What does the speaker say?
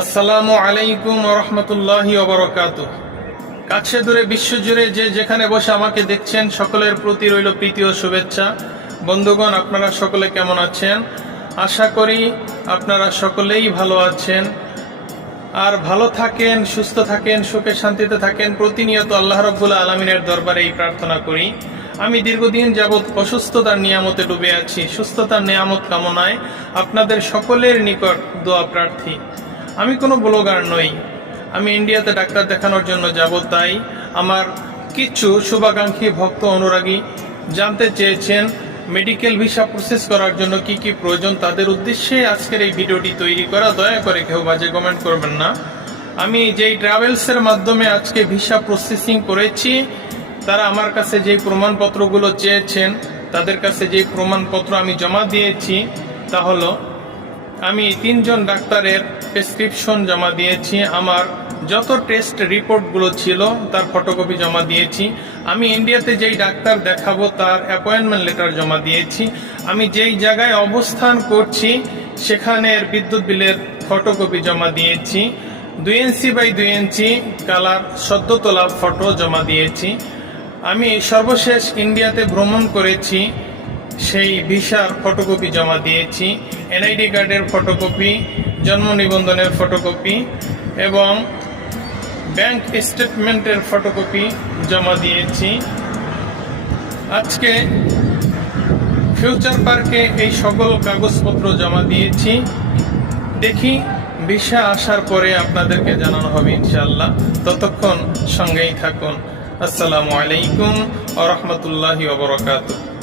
আসসালামু আলাইকুম ওয়া রাহমাতুল্লাহি ওয়া বারাকাতুহু। কাছে দূরে বিশ্বজুড়ে যে যেখানে বসে আমাকে দেখছেন সকলের প্রতি রইল প্রীতি ও শুভেচ্ছা। বন্ধুগণ, আপনারা সকলে কেমন আছেন? আশা করি আপনারা সকলেই ভালো আছেন। আর ভালো থাকেন, সুস্থ থাকেন, সুখে শান্তিতে থাকেন। প্রতিনিয়ত আল্লাহ রাব্বুল আলামিনের দরবারে এই প্রার্থনা করি। আমি দীর্ঘদিন যাবৎ অসুস্থতার নিয়ামতে ডুবে আছি। সুস্থতার নিয়ামত কামনায় আপনাদের সকলের নিকট দোয়া প্রার্থী। আমি কোনো ব্লগার নই, আমি ইন্ডিয়াতে ডাক্তার দেখানোর জন্য যাব। তাই আমার কিছু শুভাকাঙ্ক্ষী ভক্ত অনুরাগী জানতে চেয়েছেন মেডিকেল ভিসা প্রসেস করার জন্য কি কি প্রয়োজন। তাদের উদ্দেশ্যে আজকের এই ভিডিওটি তৈরি করা। দয়া করে কেউ বাজে কমেন্ট করবেন না। আমি যেই ট্রাভেলসের মাধ্যমে আজকে ভিসা প্রসেসিং করেছি, তারা আমার কাছে যেই প্রমাণপত্রগুলো চেয়েছেন, তাদের কাছে যেই প্রমাণপত্র আমি জমা দিয়েছি তা হলো আমি 3 জন ডাক্তারের প্রেসক্রিপশন জমা দিয়েছি, আমার যত টেস্ট রিপোর্টগুলো ছিল তার ফটোকপি জমা দিয়েছি, আমি ইন্ডিয়াতে যেই ডাক্তার দেখাবো তার অ্যাপয়েন্টমেন্ট লেটার জমা দিয়েছি, আমি যেই জায়গায় অবস্থান করছি সেখানের বিদ্যুৎ বিলের ফটোকপি জমা দিয়েছি, 2 ইঞ্চি বাই 2 ইঞ্চি কালার সদ্য তোলা ফটো জমা দিয়েছি। আমি সর্বশেষ ইন্ডিয়াতে ভ্রমণ করেছি, সেই ভিসার ফটোকপি জমা দিয়েছি, এনআইডি কার্ডের ফটোকপি, জন্ম নিবন্ধনের ফটোকপি এবং ব্যাংক স্টেটমেন্টের ফটোকপি জমা দিয়েছি। আজকে ফিউচার পার্কে এই সকল কাগজপত্র জমা দিয়েছি। দেখি ভিসা আসার পরে আপনাদেরকে জানানো হবে ইনশাআল্লাহ। ততক্ষণ সঙ্গেই থাকুন। আসসালামু আলাইকুম ওয়া রাহমাতুল্লাহি ওয়া বারাকাতুহু।